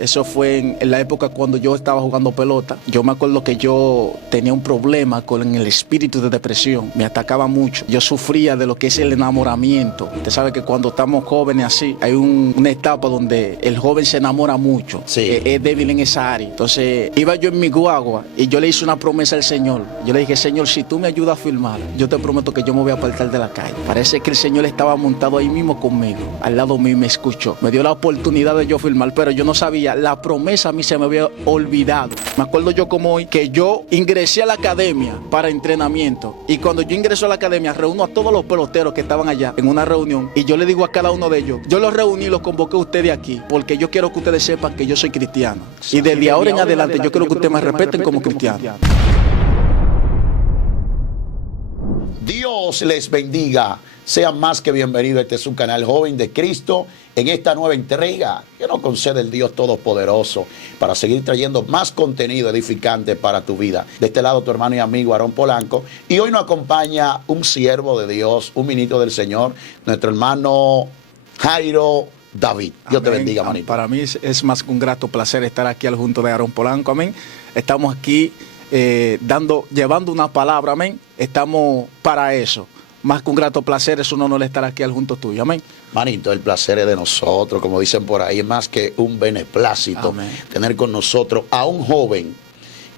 eso fue en la época cuando yo estaba jugando pelota. Yo me acuerdo que yo tenía un problema con el espíritu de depresión. Me atacaba mucho. Yo sufría de lo que es el enamoramiento. Usted sabe que cuando estamos jóvenes así, hay una etapa donde el joven se enamora mucho. Sí. Es débil en esa área. Entonces, iba yo en mi guagua y yo le hice una promesa al Señor. Yo le dije, Señor, si tú me ayudas a filmar, yo te prometo que yo me voy a apartar de la calle. Parece que el Señor estaba montado ahí mismo conmigo, al lado mío, y me escuchó. Me dio la oportunidad de yo filmar, pero yo no sabía, la promesa a mí se me había olvidado. Me acuerdo yo como hoy que yo ingresé a la academia para entrenamiento, y cuando yo ingreso a la academia reúno a todos los peloteros que estaban allá en una reunión, y yo le digo a cada uno de ellos, yo los reuní y los convoqué a ustedes aquí, porque yo quiero que ustedes sepan que yo soy cristiano, y desde ahora en adelante yo quiero que ustedes me respeten como cristiano. Dios les bendiga. Sean más que bienvenidos. Este es su canal Joven de Cristo. En esta nueva entrega que nos concede el Dios Todopoderoso para seguir trayendo más contenido edificante para tu vida. De este lado, tu hermano y amigo Aarón Polanco. Y hoy nos acompaña un siervo de Dios, un ministro del Señor, nuestro hermano Jairo David. Dios te bendiga, manito. Para mí es más que un grato placer estar aquí al junto de Aarón Polanco. Amén. Estamos aquí llevando una palabra. Amén. Estamos para eso. Más que un grato placer, es un honor estar aquí al junto tuyo. Amén. Manito, el placer es de nosotros, como dicen por ahí, es más que un beneplácito. Amén. Tener con nosotros a un joven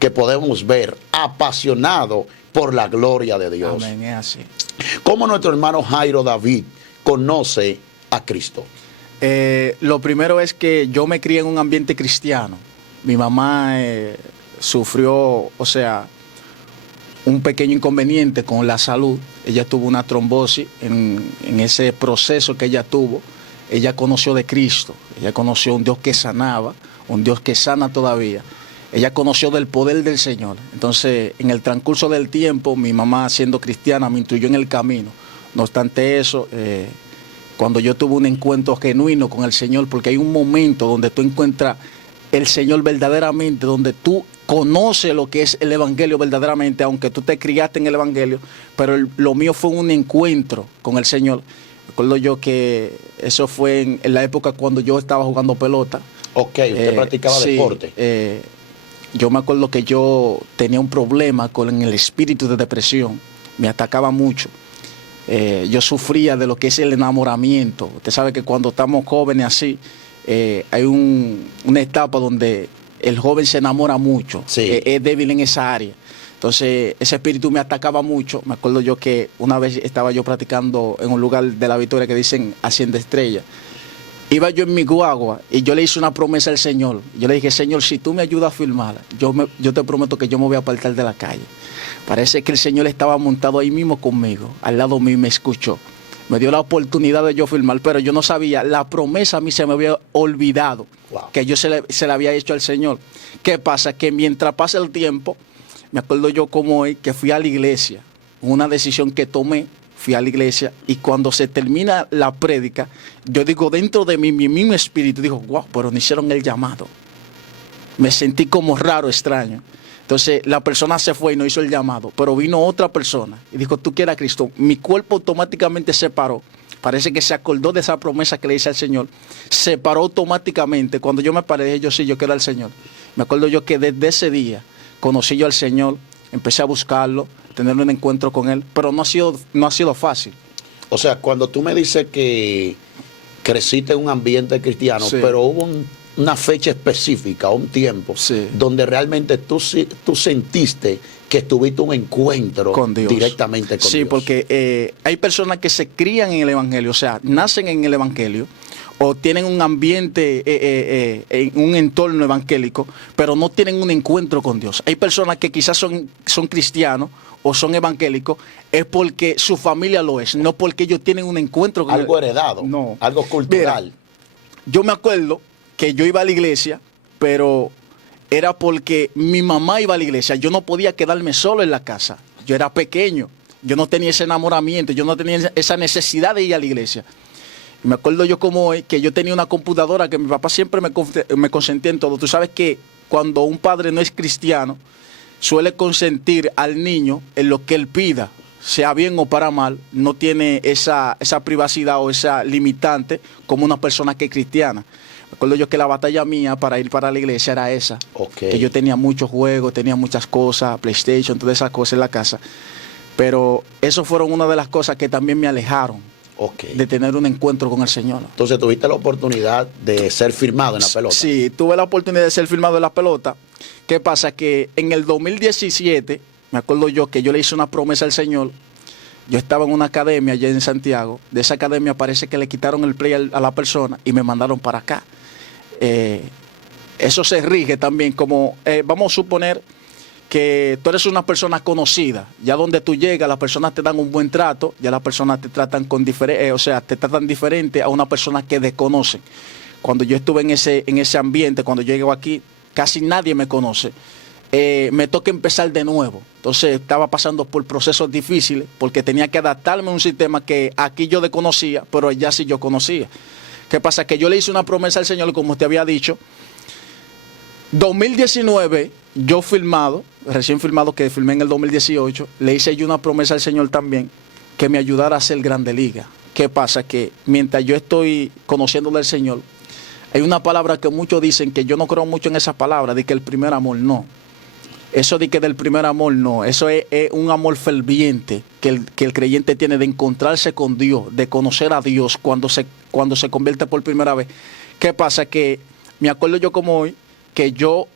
que podemos ver apasionado por la gloria de Dios. Amén, es así. ¿Cómo nuestro hermano Jairo David conoce a Cristo? Lo primero es que yo me crié en un ambiente cristiano. Mi mamá sufrió, un pequeño inconveniente con la salud. Ella tuvo una trombosis. En ese proceso que ella tuvo, ella conoció de Cristo. Ella conoció un Dios que sanaba, un Dios que sana todavía. Ella conoció del poder del Señor. Entonces, en el transcurso del tiempo, mi mamá, siendo cristiana, me instruyó en el camino. No obstante eso, cuando yo tuve un encuentro genuino con el Señor, porque hay un momento donde tú encuentras el Señor verdaderamente, donde tú conoces lo que es el Evangelio verdaderamente, aunque tú te criaste en el Evangelio, pero lo mío fue un encuentro con el Señor. Recuerdo yo que eso fue en la época cuando yo estaba jugando pelota. Ok, usted practicaba deporte. Yo me acuerdo que yo tenía un problema con el espíritu de depresión. Me atacaba mucho. Yo sufría de lo que es el enamoramiento. Usted sabe que cuando estamos jóvenes así, hay una etapa donde el joven se enamora mucho. Sí. Es débil en esa área. Entonces, ese espíritu me atacaba mucho. Me acuerdo yo que una vez estaba yo practicando en un lugar de La Victoria que dicen Hacienda Estrella. Iba yo en mi guagua y yo le hice una promesa al Señor. Yo le dije, Señor, si tú me ayudas a filmar, yo te prometo que yo me voy a apartar de la calle. Parece que el Señor estaba montado ahí mismo conmigo, al lado mío, y me escuchó. Me dio la oportunidad de yo filmar, pero yo no sabía, la promesa a mí se me había olvidado. Wow. Que yo se le había hecho al Señor. ¿Qué pasa? Que mientras pasa el tiempo, me acuerdo yo como hoy que fui a la iglesia, una decisión que tomé, fui a la iglesia, y cuando se termina la prédica, yo digo dentro de mí, mi mismo espíritu, digo, wow, pero no hicieron el llamado. Me sentí como raro, extraño. Entonces la persona se fue y no hizo el llamado, pero vino otra persona y dijo, tú quieres a Cristo. Mi cuerpo automáticamente se paró. Parece que se acordó de esa promesa que le hice al Señor. Se paró automáticamente. Cuando yo me paré, dije, yo sí, yo quiero al Señor. Me acuerdo yo que desde ese día conocí yo al Señor, empecé a buscarlo, tener un encuentro con Él, pero no ha sido fácil. O sea, cuando tú me dices que creciste en un ambiente cristiano, Sí. pero hubo una fecha específica, un tiempo, Sí. donde realmente tú sentiste que tuviste un encuentro Con Dios. directamente con Sí, Dios. porque hay personas que se crían en el Evangelio, o sea, nacen en el Evangelio o tienen un ambiente, en un entorno evangélico, pero no tienen un encuentro con Dios. Hay personas que quizás son cristianos o son evangélicos, es porque su familia lo es, no porque ellos tienen un encuentro con Algo heredado, No. algo cultural. Mira, yo me acuerdo que yo iba a la iglesia, pero era porque mi mamá iba a la iglesia. Yo no podía quedarme solo en la casa. Yo era pequeño. Yo no tenía ese enamoramiento. Yo no tenía esa necesidad de ir a la iglesia. Y me acuerdo yo como hoy que yo tenía una computadora que mi papá siempre me consentía en todo. Tú sabes que cuando un padre no es cristiano, suele consentir al niño en lo que él pida, sea bien o para mal. No tiene esa privacidad o esa limitante como una persona que es cristiana. Recuerdo yo que la batalla mía para ir para la iglesia era esa. Ok. Que yo tenía muchos juegos, tenía muchas cosas, PlayStation, todas esas cosas en la casa. Pero eso fueron una de las cosas que también me alejaron Ok. de tener un encuentro con el Señor. Entonces tuviste la oportunidad de ser firmado en la pelota. Sí, tuve la oportunidad de ser firmado en la pelota. ¿Qué pasa? Que en el 2017, me acuerdo yo que yo le hice una promesa al Señor. Yo estaba en una academia allá en Santiago. De esa academia parece que le quitaron el play a la persona y me mandaron para acá. Eso se rige también como, vamos a suponer que tú eres una persona conocida. Ya donde tú llegas, las personas te dan un buen trato, ya las personas te tratan con o sea, te tratan diferente a una persona que desconocen. Cuando yo estuve en ese ambiente, cuando yo llego aquí, casi nadie me conoce. Me toca empezar de nuevo. Entonces estaba pasando por procesos difíciles porque tenía que adaptarme a un sistema que aquí yo desconocía, pero allá sí yo conocía. ¿Qué pasa? Que yo le hice una promesa al Señor, como usted había dicho. 2019, yo firmado, recién firmado, que firmé en el 2018, le hice yo una promesa al Señor también, que me ayudara a ser Grande Liga. ¿Qué pasa? Que mientras yo estoy conociendo al Señor, hay una palabra que muchos dicen que yo no creo mucho en esa palabra, de que el primer amor no. Eso de que del primer amor no, eso es un amor ferviente que el creyente tiene de encontrarse con Dios, de conocer a Dios cuando se convierte por primera vez. ¿Qué pasa? Que me acuerdo yo como hoy, que yo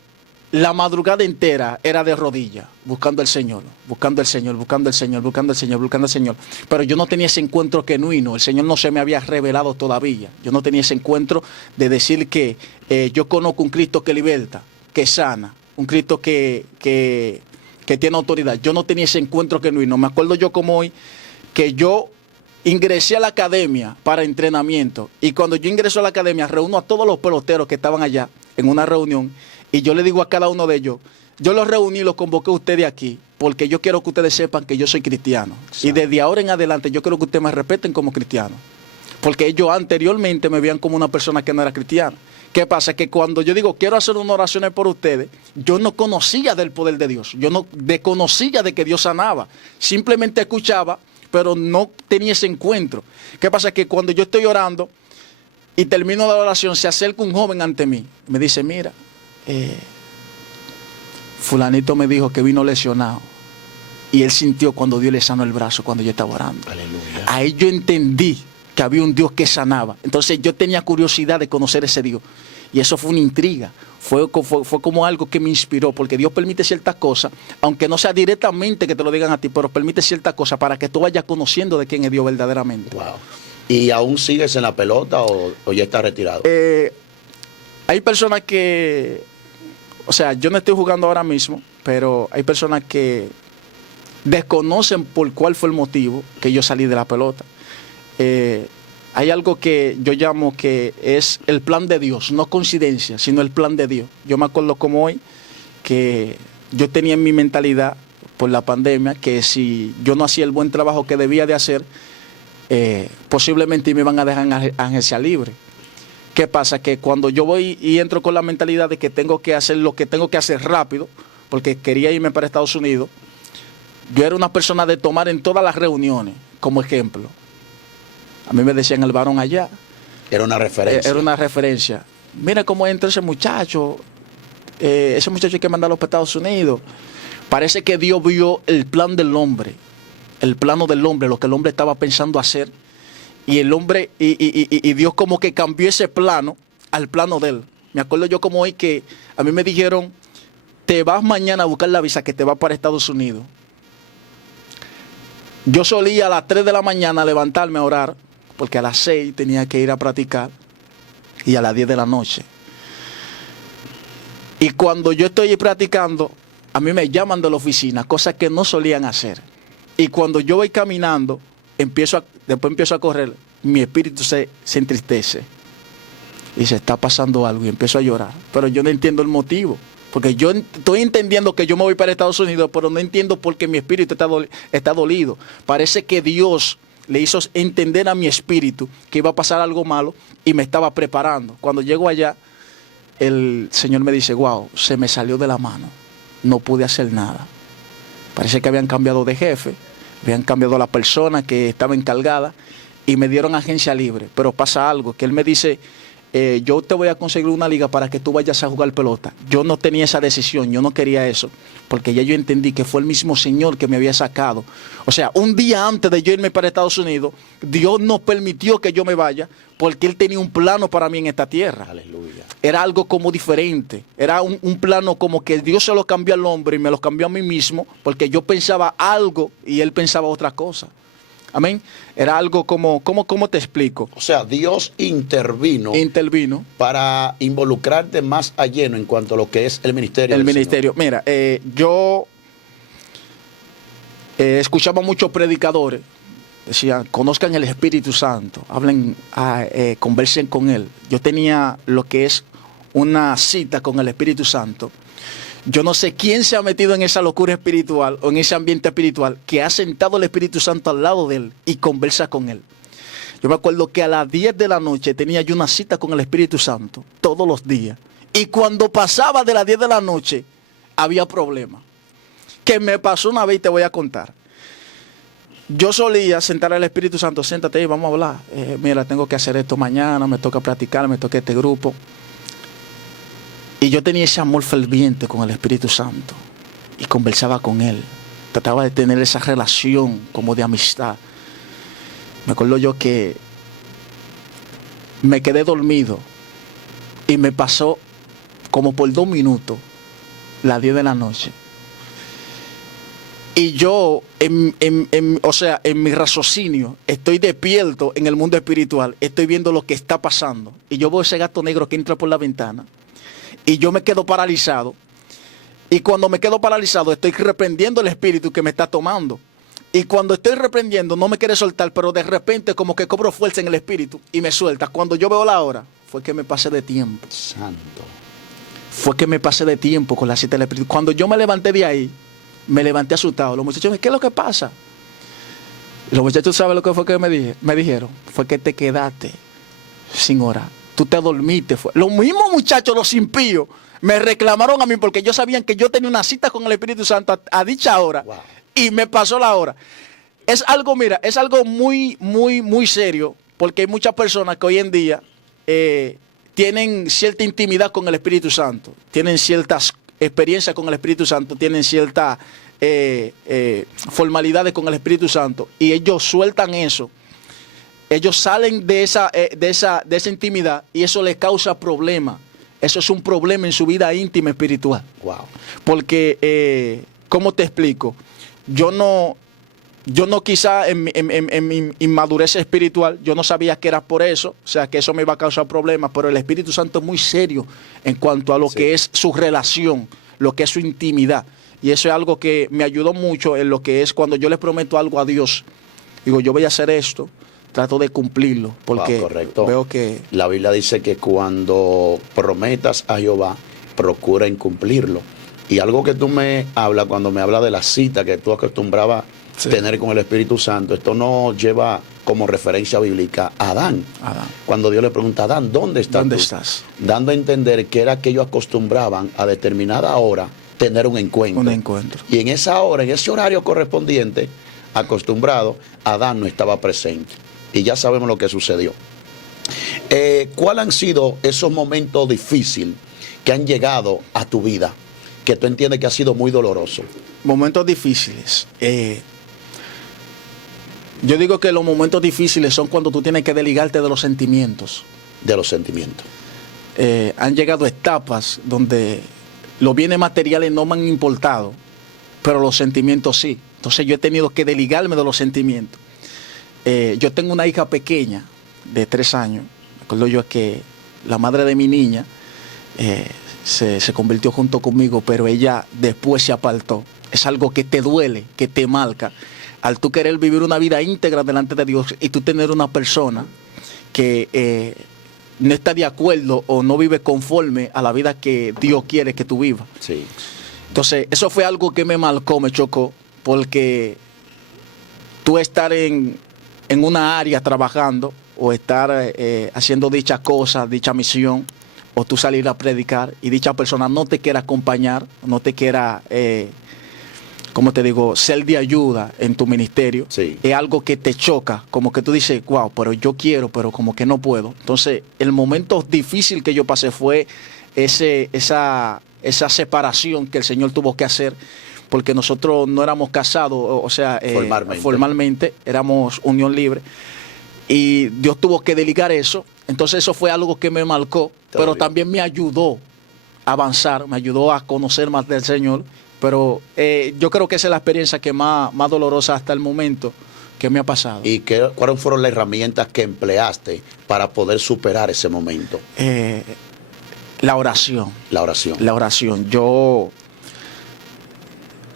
la madrugada entera era de rodillas, buscando al Señor, buscando al Señor, buscando al Señor, buscando al Señor, buscando al Señor. Pero yo no tenía ese encuentro genuino, el Señor no se me había revelado todavía. Yo no tenía ese encuentro de decir que yo conozco un Cristo que liberta, que sana, un Cristo que tiene autoridad. Yo no tenía ese encuentro genuino. Me acuerdo yo como hoy que yo ingresé a la academia para entrenamiento y cuando yo ingreso a la academia reúno a todos los peloteros que estaban allá en una reunión y yo le digo a cada uno de ellos, yo los reuní y los convoqué a ustedes aquí porque yo quiero que ustedes sepan que yo soy cristiano. Sí. Y desde ahora en adelante yo quiero que ustedes me respeten como cristiano. Porque ellos anteriormente me veían como una persona que no era cristiana. ¿Qué pasa? Que cuando yo digo quiero hacer unas oraciones por ustedes, yo no conocía del poder de Dios. Yo no desconocía de que Dios sanaba. Simplemente escuchaba, pero no tenía ese encuentro. ¿Qué pasa? Que cuando yo estoy orando y termino la oración, se acerca un joven ante mí. Me dice, mira, fulanito me dijo que vino lesionado. Y él sintió cuando Dios le sanó el brazo cuando yo estaba orando. Aleluya. Ahí yo entendí que había un Dios que sanaba. Entonces yo tenía curiosidad de conocer ese Dios. Y eso fue una intriga. Fue como algo que me inspiró. Porque Dios permite ciertas cosas, aunque no sea directamente que te lo digan a ti, pero permite ciertas cosas para que tú vayas conociendo de quién es Dios verdaderamente. Wow. ¿Y aún sigues en la pelota o ya estás retirado? Hay personas que, o sea, yo no estoy jugando ahora mismo, pero hay personas que desconocen por cuál fue el motivo que yo salí de la pelota. Hay algo que yo llamo que es el plan de Dios, no coincidencia, sino el plan de Dios. Yo me acuerdo como hoy que yo tenía en mi mentalidad por la pandemia que si yo no hacía el buen trabajo que debía de hacer, posiblemente me iban a dejar en agencia libre. ¿Qué pasa? Que cuando yo voy y entro con la mentalidad de que tengo que hacer lo que tengo que hacer rápido, porque quería irme para Estados Unidos, yo era una persona de tomar en todas las reuniones como ejemplo. A mí me decían el varón allá. Era una referencia. Era una referencia. Mira cómo entra ese muchacho hay que mandarlo para Estados Unidos. Parece que Dios vio el plan del hombre, el plano del hombre, lo que el hombre estaba pensando hacer. Y el hombre, y Dios como que cambió ese plano al plano de él. Me acuerdo yo como hoy que a mí me dijeron, te vas mañana a buscar la visa que te va para Estados Unidos. Yo solía a las 3 de la mañana levantarme a orar, porque a las 6 tenía que ir a practicar, y a las 10 de la noche. Y cuando yo estoy practicando, a mí me llaman de la oficina, cosas que no solían hacer. Y cuando yo voy caminando, después empiezo a correr, mi espíritu se entristece. Y se está pasando algo y empiezo a llorar. Pero yo no entiendo el motivo. Porque yo estoy entendiendo que yo me voy para Estados Unidos, pero no entiendo por qué mi espíritu está dolido. Parece que Dios le hizo entender a mi espíritu que iba a pasar algo malo y me estaba preparando. Cuando llego allá, el Señor me dice, wow, se me salió de la mano. No pude hacer nada. Parece que habían cambiado de jefe, habían cambiado a la persona que estaba encargada y me dieron agencia libre. Pero pasa algo, que él me dice, yo te voy a conseguir una liga para que tú vayas a jugar pelota. Yo no tenía esa decisión, yo no quería eso, porque ya yo entendí que fue el mismo Señor que me había sacado. O sea, un día antes de yo irme para Estados Unidos, Dios no permitió que yo me vaya, porque Él tenía un plano para mí en esta tierra. Aleluya. Era algo como diferente, era un plano como que Dios se lo cambió al hombre y me lo cambió a mí mismo, porque yo pensaba algo y Él pensaba otra cosa. Amén. Era algo como, ¿cómo te explico? O sea, Dios intervino para involucrarte más a lleno en cuanto a lo que es el ministerio. El ministerio. Mira, yo escuchaba muchos predicadores, decían, conozcan el Espíritu Santo, hablen, conversen con Él. Yo tenía lo que es una cita con el Espíritu Santo. Yo no sé quién se ha metido en esa locura espiritual o en ese ambiente espiritual que ha sentado el Espíritu Santo al lado de él y conversa con él. Yo me acuerdo que a las 10 de la noche tenía yo una cita con el Espíritu Santo todos los días. Y cuando pasaba de las 10 de la noche había problemas. Que me pasó una vez y te voy a contar. Yo solía sentar al Espíritu Santo, siéntate ahí, vamos a hablar. Mira, tengo que hacer esto mañana, me toca practicar, me toca este grupo. Y yo tenía ese amor ferviente con el Espíritu Santo y conversaba con Él. Trataba de tener esa relación como de amistad. Me acuerdo yo que me quedé dormido y me pasó como por 2 minutos las 10 de la noche. Y yo, o sea, en mi raciocinio, estoy despierto en el mundo espiritual, estoy viendo lo que está pasando. Y yo veo ese gato negro que entra por la ventana. Y yo me quedo paralizado. Y cuando me quedo paralizado, estoy reprendiendo el espíritu que me está tomando. Y cuando estoy reprendiendo, no me quiere soltar, pero de repente como que cobro fuerza en el espíritu y me suelta. Cuando yo veo la hora, fue que me pasé de tiempo. Santo. Fue que me pasé de tiempo con la cita del espíritu. Cuando yo me levanté de ahí, me levanté asustado. Los muchachos me dijeron, ¿qué es lo que pasa? Los muchachos, ¿saben lo que fue que me dijeron? Fue que te quedaste sin orar. Tú te dormiste. Los mismos muchachos, los impíos, me reclamaron a mí porque ellos sabían que yo tenía una cita con el Espíritu Santo a dicha hora. Wow. Y me pasó la hora. Es algo, mira, es algo muy, muy, muy serio, porque hay muchas personas que hoy en día tienen cierta intimidad con el Espíritu Santo, tienen ciertas experiencias con el Espíritu Santo, tienen ciertas formalidades con el Espíritu Santo, y ellos sueltan eso. Ellos salen de esa intimidad y eso les causa problemas. Eso es un problema en su vida íntima espiritual. Wow. Porque, ¿cómo te explico? Yo no quizá en mi inmadurez espiritual, yo no sabía que era por eso, o sea, que eso me iba a causar problemas, pero el Espíritu Santo es muy serio en cuanto a lo que es su relación, lo que es su intimidad. Y eso es algo que me ayudó mucho en lo que es cuando yo le prometo algo a Dios. Digo, yo voy a hacer esto. Trato de cumplirlo, porque veo que... La Biblia dice que cuando prometas a Jehová, procura cumplirlo. Y algo que tú me hablas, cuando me hablas de la cita que tú acostumbrabas tener con el Espíritu Santo, esto nos lleva como referencia bíblica a Adán. Cuando Dios le pregunta a Adán, ¿dónde estás? Dando a entender que era que ellos acostumbraban a determinada hora tener un encuentro. Y en esa hora, en ese horario correspondiente, acostumbrado, Adán no estaba presente. Y ya sabemos lo que sucedió. ¿Cuáles han sido esos momentos difíciles que han llegado a tu vida, que tú entiendes que ha sido muy doloroso? Momentos difíciles. Yo digo que los momentos difíciles son cuando tú tienes que desligarte de los sentimientos. De los sentimientos. Han llegado etapas donde los bienes materiales no me han importado, pero los sentimientos sí. Entonces yo he tenido que desligarme de los sentimientos. Yo tengo una hija pequeña de 3 años. Me acuerdo yo que la madre de mi niña se convirtió junto conmigo, pero ella después se apartó. Es algo que te duele, que te marca. Al tú querer vivir una vida íntegra delante de Dios y tú tener una persona que no está de acuerdo o no vive conforme a la vida que Dios quiere que tú vivas. Sí. Entonces, eso fue algo que me marcó, me chocó, porque tú estar en una área trabajando o estar haciendo dicha cosa, dicha misión, o tú salir a predicar y dicha persona no te quiera acompañar, no te quiera como te digo, ser de ayuda en tu ministerio, Sí. es algo que te choca, como que tú dices, wow, pero yo quiero, pero como que no puedo. Entonces, el momento difícil que yo pasé fue esa separación que el Señor tuvo que hacer, porque nosotros no éramos casados, o sea, formalmente éramos unión libre, y Dios tuvo que deligar eso. Entonces eso fue algo que me marcó, pero también me ayudó a avanzar, me ayudó a conocer más del Señor. Pero yo creo que esa es la experiencia que más dolorosa hasta el momento que me ha pasado. ¿Y cuáles fueron las herramientas que empleaste para poder superar ese momento? La oración. La oración. La oración. Yo,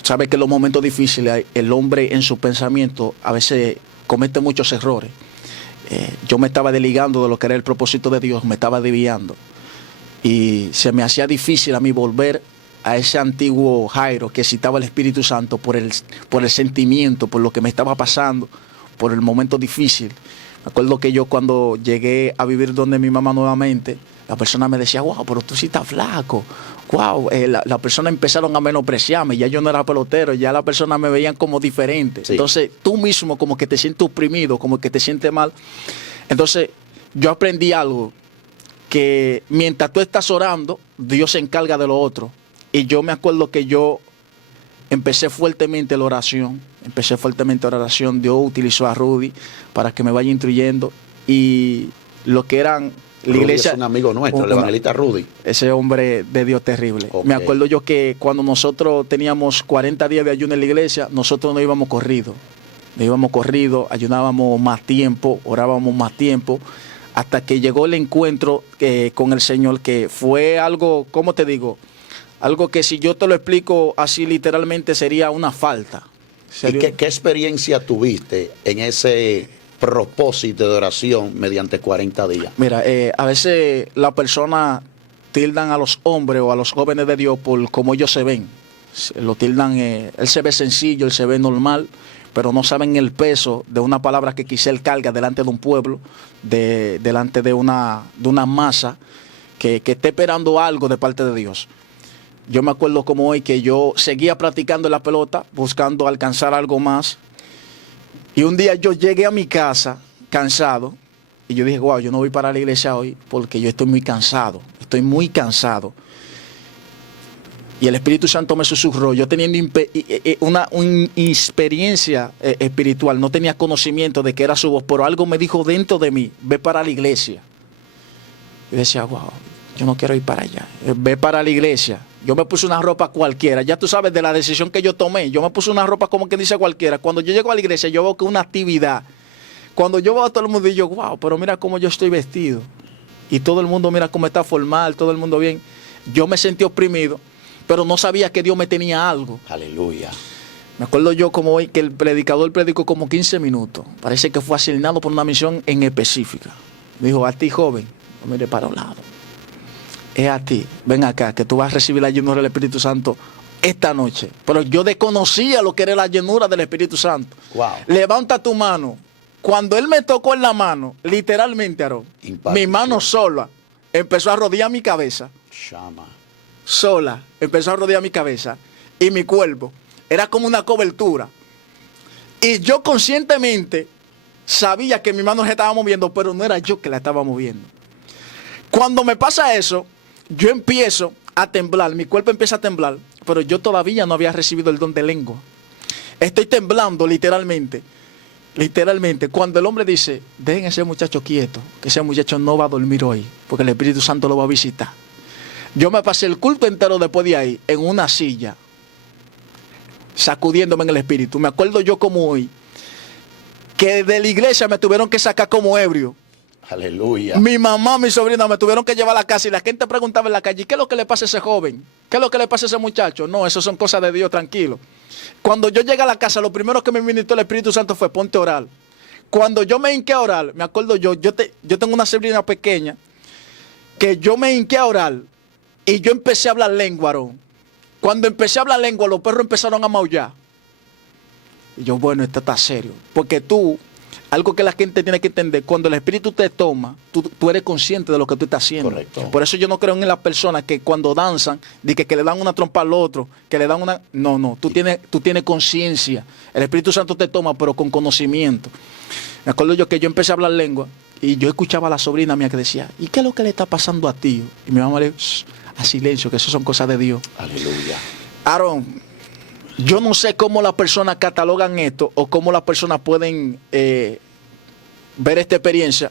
sabe que en los momentos difíciles el hombre en su pensamiento a veces comete muchos errores. Yo me estaba desligando de lo que era el propósito de Dios, me estaba desviando. Y se me hacía difícil a mí volver a ese antiguo Jairo que citaba el Espíritu Santo por el sentimiento, por lo que me estaba pasando, por el momento difícil. Me acuerdo que yo cuando llegué a vivir donde mi mamá nuevamente, la persona me decía, wow, pero tú sí estás flaco. Wow, la persona empezaron a menospreciarme, ya yo no era pelotero, ya la persona me veían como diferente. Sí. Entonces tú mismo como que te sientes oprimido, como que te sientes mal. Entonces yo aprendí algo, que mientras tú estás orando, Dios se encarga de lo otro. Y yo me acuerdo que yo empecé fuertemente la oración, Dios utilizó a Rudy para que me vaya instruyendo, y lo que eran la Rudy iglesia, es un amigo nuestro, el evangelista Rudy. Ese hombre de Dios terrible. Okay. Me acuerdo yo que cuando nosotros teníamos 40 días de ayuno en la iglesia, nosotros no íbamos corrido, ayunábamos más tiempo, orábamos más tiempo, hasta que llegó el encuentro con el Señor, que fue algo, ¿cómo te digo? Algo que si yo te lo explico así literalmente sería una falta. ¿Y qué experiencia tuviste en ese propósito de oración mediante 40 días? Mira, a veces las personas tildan a los hombres o a los jóvenes de Dios por cómo ellos se ven. Lo tildan, él se ve sencillo, él se ve normal, pero no saben el peso de una palabra que quizá él carga delante de un pueblo, delante de una masa que esté esperando algo de parte de Dios. Yo me acuerdo como hoy que yo seguía practicando la pelota, buscando alcanzar algo más. Y un día yo llegué a mi casa cansado y yo dije, wow, yo no voy para la iglesia hoy porque yo estoy muy cansado. Y el Espíritu Santo me susurró, yo teniendo una experiencia espiritual, no tenía conocimiento de que era su voz, pero algo me dijo dentro de mí, ve para la iglesia. Y decía, wow, yo no quiero ir para allá, ve para la iglesia. Yo me puse una ropa cualquiera, ya tú sabes de la decisión que yo tomé, yo me puse una ropa como que dice cualquiera. Cuando yo llego a la iglesia, yo veo que una actividad, cuando yo veo a todo el mundo y yo, wow, pero mira cómo yo estoy vestido. Y todo el mundo mira cómo está formal, todo el mundo bien. Yo me sentí oprimido, pero no sabía que Dios me tenía algo. Aleluya. Me acuerdo yo como hoy que el predicador predicó como 15 minutos. Parece que fue asignado por una misión en específica. Me dijo, a ti joven, no mire para un lado. Es a ti, ven acá, que tú vas a recibir la llenura del Espíritu Santo esta noche. Pero yo desconocía lo que era la llenura del Espíritu Santo. Wow. Levanta tu mano. Cuando él me tocó en la mano, literalmente, Aarón, mi mano sola empezó a rodear mi cabeza. Chama. Sola, empezó a rodear mi cabeza y mi cuerpo. Era como una cobertura. Y yo conscientemente sabía que mi mano se estaba moviendo, pero no era yo que la estaba moviendo. Cuando me pasa eso, yo empiezo a temblar, mi cuerpo empieza a temblar, pero yo todavía no había recibido el don de lengua. Estoy temblando literalmente. Cuando el hombre dice, dejen a ese muchacho quieto, que ese muchacho no va a dormir hoy, porque el Espíritu Santo lo va a visitar. Yo me pasé el culto entero después de ahí, en una silla, sacudiéndome en el Espíritu. Me acuerdo yo como hoy, que de la iglesia me tuvieron que sacar como ebrio. Aleluya. Mi mamá, mi sobrina me tuvieron que llevar a la casa y la gente preguntaba en la calle, ¿qué es lo que le pasa a ese joven? ¿Qué es lo que le pasa a ese muchacho? No, eso son cosas de Dios, tranquilo. Cuando yo llegué a la casa, lo primero que me ministró el Espíritu Santo fue ponte a orar. Cuando yo me hinqué a orar, me acuerdo yo tengo una sobrina pequeña, que yo me hinqué a orar y yo empecé a hablar lengua, Aarón. Cuando empecé a hablar lengua, los perros empezaron a maullar. Y yo, bueno, esto está serio. Porque tú Algo que la gente tiene que entender, cuando el Espíritu te toma, tú eres consciente de lo que tú estás haciendo. Correcto. Por eso yo no creo en las personas que cuando danzan, que le dan una trompa al otro, que le dan una... No, tú tienes conciencia. El Espíritu Santo te toma, pero con conocimiento. Me acuerdo yo que yo empecé a hablar lengua y yo escuchaba a la sobrina mía que decía, ¿y qué es lo que le está pasando a ti? Y mi mamá le dijo, a silencio, que eso son cosas de Dios. Aleluya. Aaron, yo no sé cómo las personas catalogan esto o cómo las personas pueden ver esta experiencia,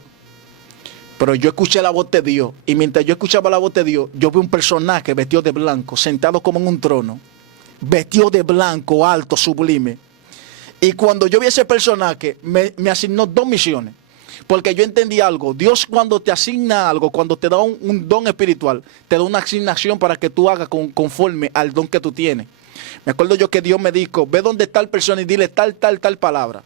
pero yo escuché la voz de Dios y mientras yo escuchaba la voz de Dios, yo vi un personaje vestido de blanco, sentado como en un trono, vestido de blanco, alto, sublime. Y cuando yo vi ese personaje, me asignó 2 misiones. Porque yo entendí algo. Dios cuando te asigna algo, cuando te da un don espiritual, te da una asignación para que tú hagas conforme al don que tú tienes. Me acuerdo yo que Dios me dijo, ve donde tal persona y dile tal palabra.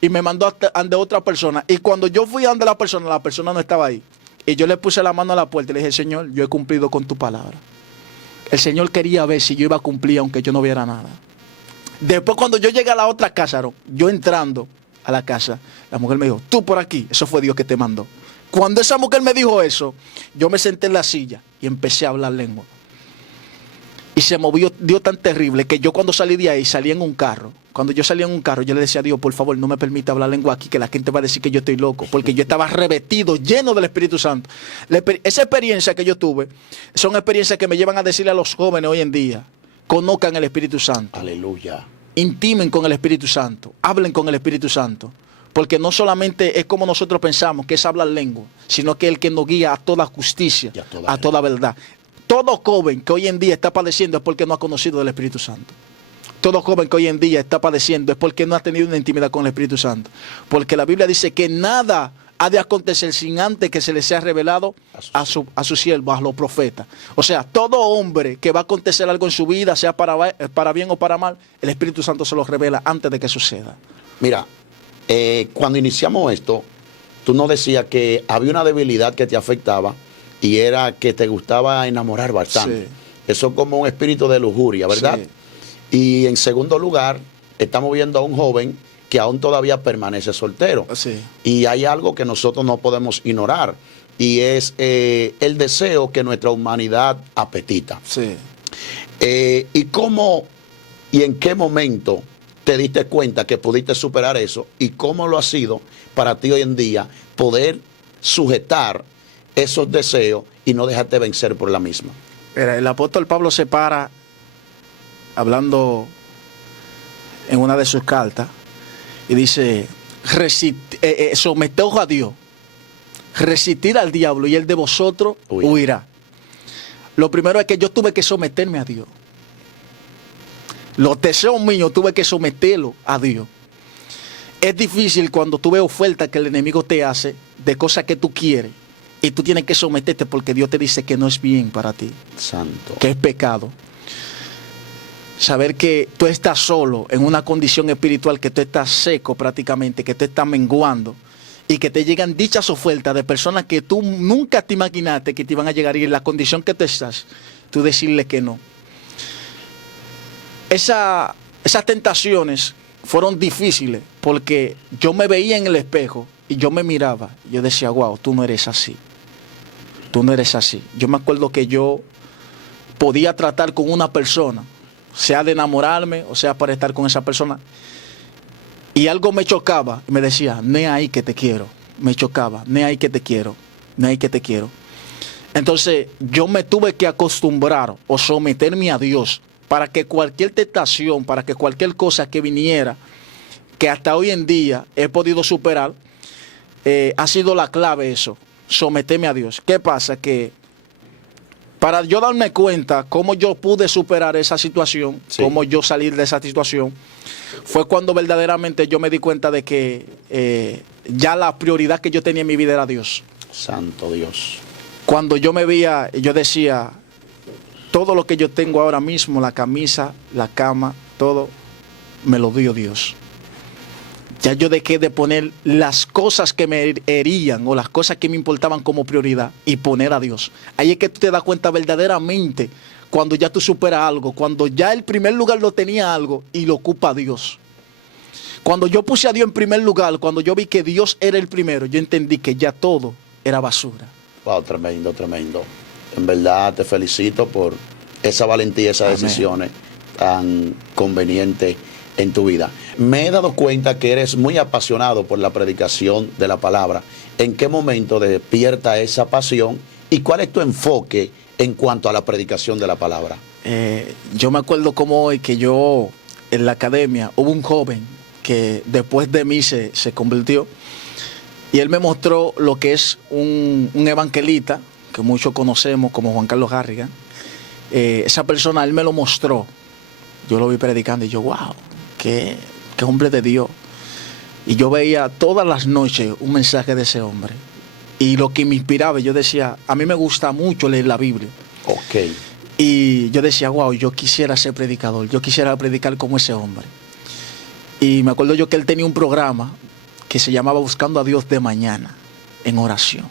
Y me mandó ante otra persona. Y cuando yo fui ante la persona no estaba ahí. Y yo le puse la mano a la puerta y le dije, Señor, yo he cumplido con tu palabra. El Señor quería ver si yo iba a cumplir aunque yo no viera nada. Después cuando yo llegué a la otra casa, yo entrando a la casa, la mujer me dijo, tú por aquí, eso fue Dios que te mandó. Cuando esa mujer me dijo eso, yo me senté en la silla y empecé a hablar lengua. Y se movió Dios tan terrible que yo cuando salí de ahí, salí en un carro. Cuando yo salí en un carro, yo le decía a Dios, por favor, no me permita hablar lengua aquí, que la gente va a decir que yo estoy loco. Porque yo estaba revestido, lleno del Espíritu Santo. Esa experiencia que yo tuve, son experiencias que me llevan a decirle a los jóvenes hoy en día, conozcan el Espíritu Santo. Aleluya. Intimen con el Espíritu Santo, hablen con el Espíritu Santo, porque no solamente es como nosotros pensamos, que es hablar lengua, sino que es el que nos guía a toda justicia, a toda verdad. Todo joven que hoy en día está padeciendo es porque no ha conocido del Espíritu Santo. Todo joven que hoy en día está padeciendo es porque no ha tenido una intimidad con el Espíritu Santo. Porque la Biblia dice que nada ha de acontecer sin antes que se le sea revelado a su siervo, a los profetas. O sea, todo hombre que va a acontecer algo en su vida, sea para bien o para mal, el Espíritu Santo se lo revela antes de que suceda. Mira, cuando iniciamos esto, tú nos decías que había una debilidad que te afectaba y era que te gustaba enamorar bastante. Sí. Eso es como un espíritu de lujuria, ¿verdad? Sí. Y en segundo lugar, estamos viendo a un joven que aún todavía permanece soltero. Sí. Y hay algo que nosotros no podemos ignorar, y es el deseo que nuestra humanidad apetita. Sí. ¿Y cómo y en qué momento te diste cuenta que pudiste superar eso? ¿Y cómo lo ha sido para ti hoy en día poder sujetar esos deseos y no dejarte vencer por la misma? Mira, el apóstol Pablo se para hablando en una de sus cartas y dice, someteos a Dios, resistir al diablo y él de vosotros huirá. Lo primero es que yo tuve que someterme a Dios. Los deseos míos tuve que someterlos a Dios. Es difícil cuando tú ves ofertas que el enemigo te hace de cosas que tú quieres y tú tienes que someterte porque Dios te dice que no es bien para ti. Santo. Que es pecado. Saber que tú estás solo en una condición espiritual, que tú estás seco prácticamente, que tú estás menguando y que te llegan dichas ofertas de personas que tú nunca te imaginaste que te iban a llegar y en la condición que tú estás, tú decirle que no. Esas tentaciones fueron difíciles porque yo me veía en el espejo y yo me miraba y yo decía, wow, tú no eres así. Tú no eres así. Yo me acuerdo que yo podía tratar con una persona, sea de enamorarme o sea para estar con esa persona, y algo me chocaba y me decía, no es ahí que te quiero. Me chocaba, no es ahí que te quiero, no es ahí que te quiero. Entonces yo me tuve que acostumbrar o someterme a Dios para que cualquier tentación, para que cualquier cosa que viniera, que hasta hoy en día he podido superar, ha sido la clave eso, someterme a Dios. ¿Qué pasa? Que para yo darme cuenta cómo yo pude superar esa situación, sí, cómo yo salir de esa situación, fue cuando verdaderamente yo me di cuenta de que ya la prioridad que yo tenía en mi vida era Dios. Santo Dios. Cuando yo me veía, yo decía, todo lo que yo tengo ahora mismo, la camisa, la cama, todo, me lo dio Dios. Ya yo dejé de poner las cosas que me herían o las cosas que me importaban como prioridad y poner a Dios. Ahí es que tú te das cuenta verdaderamente cuando ya tú superas algo, cuando ya el primer lugar lo tenía algo y lo ocupa Dios. Cuando yo puse a Dios en primer lugar, cuando yo vi que Dios era el primero, yo entendí que ya todo era basura. Wow, tremendo, tremendo. En verdad te felicito por esa valentía, esas Amén. decisiones tan convenientes en tu vida. Me he dado cuenta que eres muy apasionado por la predicación de la palabra. ¿En qué momento despierta esa pasión y cuál es tu enfoque en cuanto a la predicación de la palabra? Yo me acuerdo como hoy que yo en la academia hubo un joven que después de mí se convirtió y él me mostró lo que es un evangelista que muchos conocemos como Juan Carlos Harrigan. Esa persona, él me lo mostró. Yo lo vi predicando y yo, wow, qué hombre de Dios. Y yo veía todas las noches un mensaje de ese hombre. Y lo que me inspiraba, yo decía, a mí me gusta mucho leer la Biblia. Ok. Y yo decía, wow, yo quisiera ser predicador, yo quisiera predicar como ese hombre. Y me acuerdo yo que él tenía un programa que se llamaba Buscando a Dios de Mañana, en oración.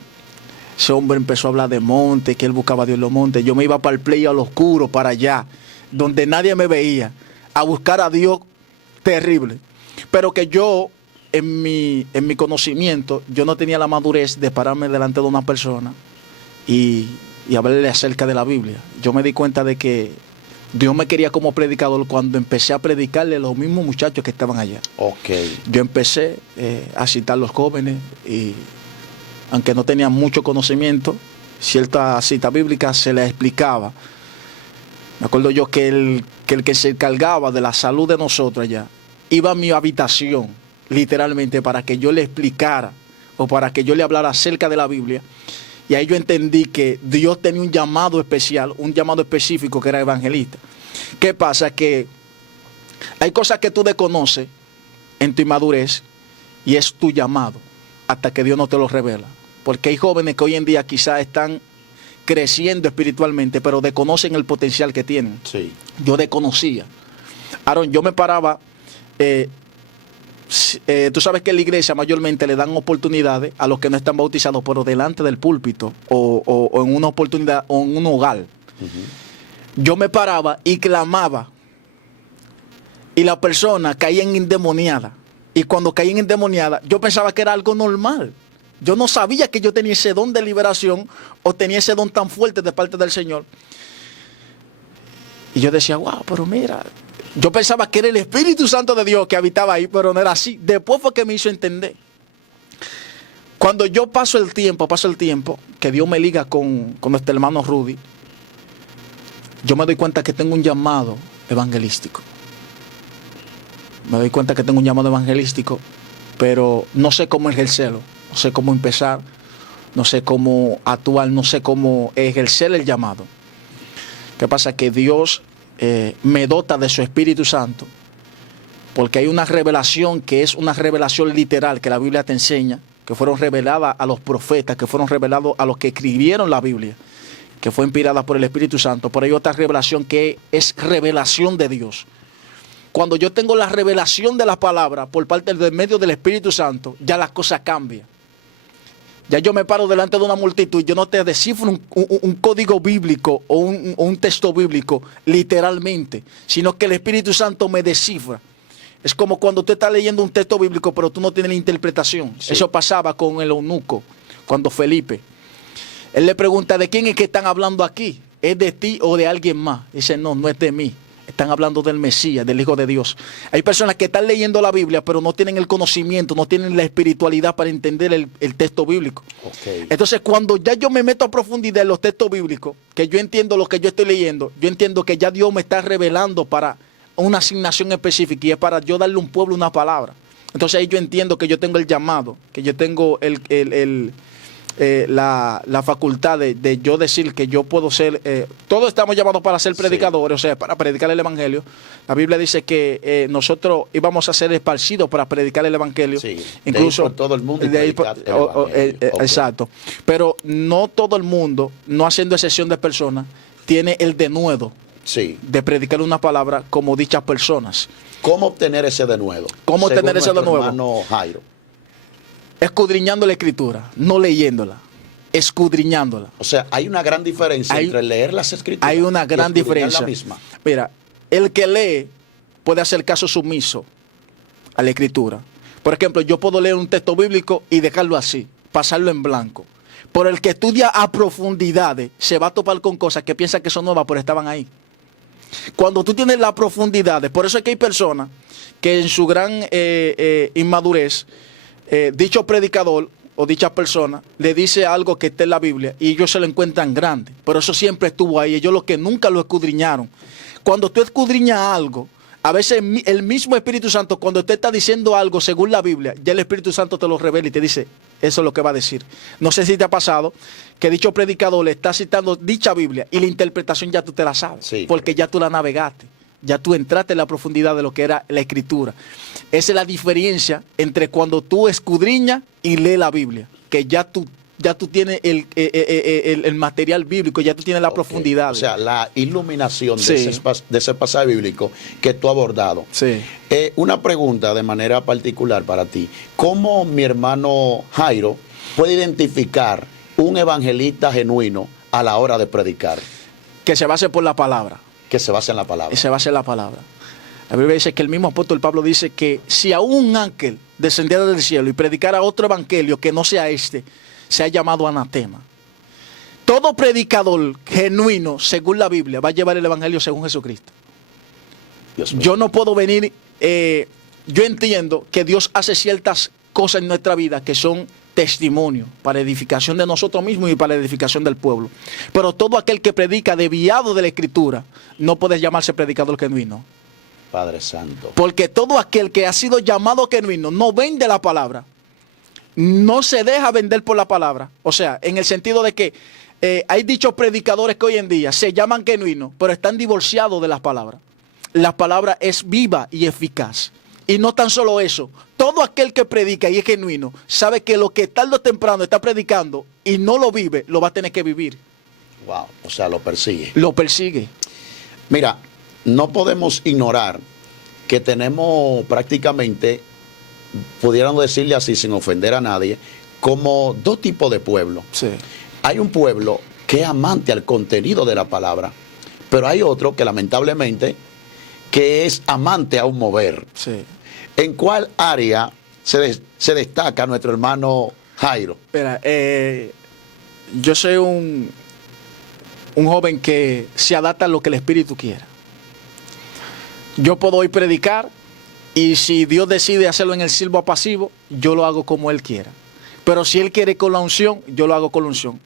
Ese hombre empezó a hablar de monte, que él buscaba a Dios en los montes. Yo me iba para el play al oscuro, para allá, donde nadie me veía, a buscar a Dios terrible. Pero que yo, en mi conocimiento, yo no tenía la madurez de pararme delante de una persona y hablarle acerca de la Biblia. Yo me di cuenta de que Dios me quería como predicador cuando empecé a predicarle a los mismos muchachos que estaban allá. Ok. Yo empecé a citar a los jóvenes y aunque no tenía mucho conocimiento, cierta cita bíblica se les explicaba. Me acuerdo yo que el que se encargaba de la salud de nosotros allá iba a mi habitación, literalmente, para que yo le explicara o para que yo le hablara acerca de la Biblia. Y ahí yo entendí que Dios tenía un llamado especial, un llamado específico que era evangelista. ¿Qué pasa? Que hay cosas que tú desconoces en tu inmadurez y es tu llamado hasta que Dios no te lo revela. Porque hay jóvenes que hoy en día quizás están creciendo espiritualmente, pero desconocen el potencial que tienen. Sí. Yo desconocía. Aaron, yo me paraba... tú sabes que en la iglesia mayormente le dan oportunidades a los que no están bautizados, pero delante del púlpito o en una oportunidad o en un hogar. Yo me paraba y clamaba y la persona caía en endemoniada. Y cuando caía en endemoniada, yo pensaba que era algo normal. Yo no sabía que yo tenía ese don de liberación o tenía ese don tan fuerte de parte del Señor. Y yo decía, wow, pero mira... Yo pensaba que era el Espíritu Santo de Dios que habitaba ahí, pero no era así. Después fue que me hizo entender. Cuando yo paso el tiempo, que Dios me liga con nuestro hermano Rudy, yo me doy cuenta que tengo un llamado evangelístico. Me doy cuenta que tengo un llamado evangelístico, pero no sé cómo ejercerlo, no sé cómo empezar, no sé cómo actuar, no sé cómo ejercer el llamado. ¿Qué pasa? Que Dios... me dota de su Espíritu Santo, porque hay una revelación que es una revelación literal que la Biblia te enseña, que fueron reveladas a los profetas, que fueron revelados a los que escribieron la Biblia, que fue inspirada por el Espíritu Santo. Pero hay otra revelación que es revelación de Dios. Cuando yo tengo la revelación de la palabra por parte del medio del Espíritu Santo, ya las cosas cambian. Ya yo me paro delante de una multitud y yo no te descifro un código bíblico o un texto bíblico literalmente, sino que el Espíritu Santo me descifra. Es como cuando tú estás leyendo un texto bíblico pero tú no tienes la interpretación. Sí. Eso pasaba con el eunuco, cuando Felipe. Él le pregunta, ¿de quién es que están hablando aquí? ¿Es de ti o de alguien más? Dice, no, no es de mí. Están hablando del Mesías, del Hijo de Dios. Hay personas que están leyendo la Biblia, pero no tienen el conocimiento, no tienen la espiritualidad para entender el texto bíblico. Okay. Entonces, cuando ya yo me meto a profundidad en los textos bíblicos, que yo entiendo lo que yo estoy leyendo, yo entiendo que ya Dios me está revelando para una asignación específica y es para yo darle a un pueblo una palabra. Entonces ahí yo entiendo que yo tengo el llamado, que yo tengo la facultad de yo decir que yo puedo ser, todos estamos llamados para ser predicadores, sí. O sea, para predicar el evangelio. La Biblia dice que nosotros íbamos a ser esparcidos para predicar el evangelio, sí. Incluso de ir por todo el mundo y predicar el evangelio. Exacto, pero no todo el mundo, no haciendo excepción de personas, tiene el denuedo, sí, de predicar una palabra como dichas personas. ¿Cómo obtener ese denuedo? ¿Cómo obtener ese denuedo? Hermano Jairo. Escudriñando la escritura, no leyéndola, escudriñándola. O sea, hay una gran diferencia entre leer las escrituras. Hay una gran diferencia. La misma. Mira, el que lee puede hacer caso sumiso a la escritura. Por ejemplo, yo puedo leer un texto bíblico y dejarlo así, pasarlo en blanco. Pero el que estudia a profundidades se va a topar con cosas que piensa que son nuevas, pero estaban ahí. Cuando tú tienes la profundidad, por eso es que hay personas que en su gran inmadurez, dicho predicador o dicha persona le dice algo que está en la Biblia y ellos se lo encuentran grande, pero eso siempre estuvo ahí, ellos los que nunca lo escudriñaron. Cuando tú escudriñas algo, a veces el mismo Espíritu Santo, cuando usted está diciendo algo según la Biblia, ya el Espíritu Santo te lo revela y te dice, eso es lo que va a decir. No sé si te ha pasado que dicho predicador le está citando dicha Biblia y la interpretación ya tú te la sabes, sí, porque ya tú la navegaste, ya tú entraste en la profundidad de lo que era la Escritura. Esa es la diferencia entre cuando tú escudriñas y lees la Biblia, que ya tú tienes el material bíblico, ya tú tienes la profundidad. O sea, la iluminación Sí. de ese pasaje bíblico que tú has abordado. Sí. Una pregunta de manera particular para ti. ¿Cómo mi hermano Jairo puede identificar un evangelista genuino a la hora de predicar? Que se base por la palabra. Que se basa en la palabra. Y se basa en la palabra. La Biblia dice que el mismo apóstol Pablo dice que si aún un ángel descendiera del cielo y predicara otro evangelio que no sea este, se ha llamado anatema. Todo predicador genuino, según la Biblia, va a llevar el evangelio según Jesucristo. Dios mío. Yo no puedo venir, yo entiendo que Dios hace ciertas cosas en nuestra vida que son testimonio para edificación de nosotros mismos y para edificación del pueblo. Pero todo aquel que predica desviado de la Escritura no puede llamarse predicador genuino. Padre Santo. Porque todo aquel que ha sido llamado genuino no vende la palabra, no se deja vender por la palabra. O sea, en el sentido de que hay dichos predicadores que hoy en día se llaman genuinos, pero están divorciados de las palabras. La palabra es viva y eficaz. Y no tan solo eso, todo aquel que predica y es genuino sabe que lo que tarde o temprano está predicando y no lo vive, lo va a tener que vivir. Wow. O sea, lo persigue. Lo persigue. Mira, no podemos ignorar que tenemos prácticamente, pudiéramos decirle así sin ofender a nadie, como dos tipos de pueblo. Sí. Hay un pueblo que es amante al contenido de la palabra, pero hay otro que lamentablemente que es amante a un mover. Sí. ¿En cuál área se destaca nuestro hermano Jairo? Mira, yo soy un joven que se adapta a lo que el Espíritu quiera. Yo puedo hoy predicar y si Dios decide hacerlo en el silbo pasivo, yo lo hago como Él quiera. Pero si Él quiere con la unción, yo lo hago con la unción.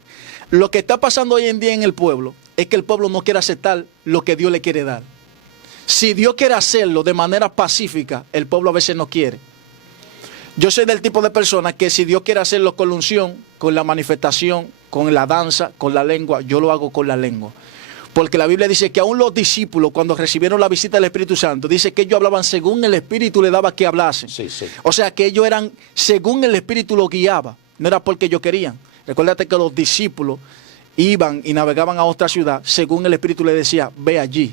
Lo que está pasando hoy en día en el pueblo es que el pueblo no quiere aceptar lo que Dios le quiere dar. Si Dios quiere hacerlo de manera pacífica, el pueblo a veces no quiere. Yo soy del tipo de persona que si Dios quiere hacerlo con la unción, con la manifestación, con la danza, con la lengua, yo lo hago con la lengua. Porque la Biblia dice que aún los discípulos, cuando recibieron la visita del Espíritu Santo, dice que ellos hablaban según el Espíritu le daba que hablasen. Sí, sí. O sea que ellos eran según el Espíritu lo guiaba, no era porque ellos querían. Recuérdate que los discípulos iban y navegaban a otra ciudad según el Espíritu le decía, ve allí,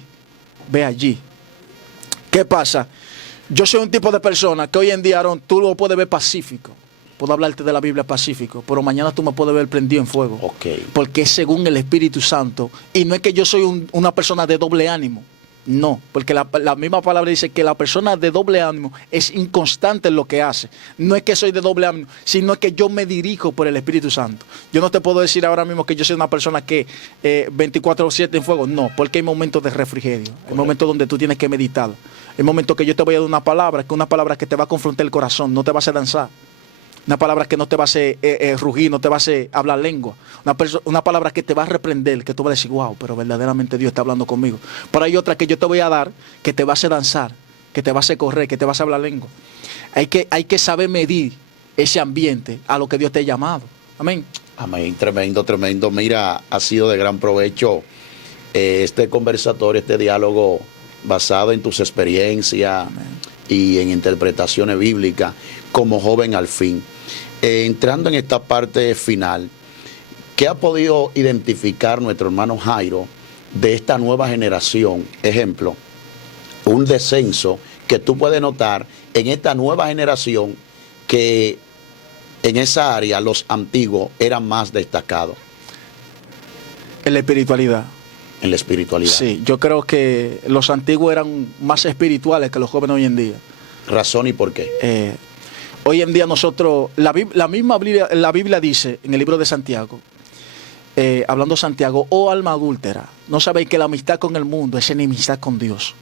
ve allí. ¿Qué pasa? Yo soy un tipo de persona que hoy en día, Aaron, tú lo puedes ver pacífico. Puedo hablarte de la Biblia pacífico, pero mañana tú me puedes ver prendido en fuego. Ok. Porque es según el Espíritu Santo. Y no es que yo soy una persona de doble ánimo. No, porque la misma palabra dice que la persona de doble ánimo es inconstante en lo que hace. No es que soy de doble ánimo, sino que yo me dirijo por el Espíritu Santo. Yo no te puedo decir ahora mismo que yo soy una persona que 24/7 en fuego. No, porque hay momentos de refrigerio. Hay momentos donde tú tienes que meditar. Hay momentos que yo te voy a dar una palabra que te va a confrontar el corazón, no te va a hacer danzar. Una palabra que no te va a hacer rugir, no te va a hacer hablar lengua. Una palabra que te va a reprender, que tú vas a decir, wow, pero verdaderamente Dios está hablando conmigo. Pero hay otra que yo te voy a dar que te va a hacer danzar, que te va a hacer correr, que te va a hacer hablar lengua. Hay que saber medir ese ambiente a lo que Dios te ha llamado. Amén. Amén. Tremendo, tremendo. Mira, ha sido de gran provecho este conversatorio, este diálogo basado en tus experiencias. Amén. Y en interpretaciones bíblicas como joven al fin. Entrando en esta parte final, ¿qué ha podido identificar nuestro hermano Jairo de esta nueva generación? Ejemplo, un descenso que tú puedes notar en esta nueva generación que en esa área los antiguos eran más destacados. En la espiritualidad. En la espiritualidad. Sí, yo creo que los antiguos eran más espirituales que los jóvenes hoy en día. Razón y por qué. Hoy en día nosotros, la misma Biblia, la Biblia dice en el libro de Santiago, hablando Santiago, oh alma adúltera, ¿no sabéis que la amistad con el mundo es enemistad con Dios?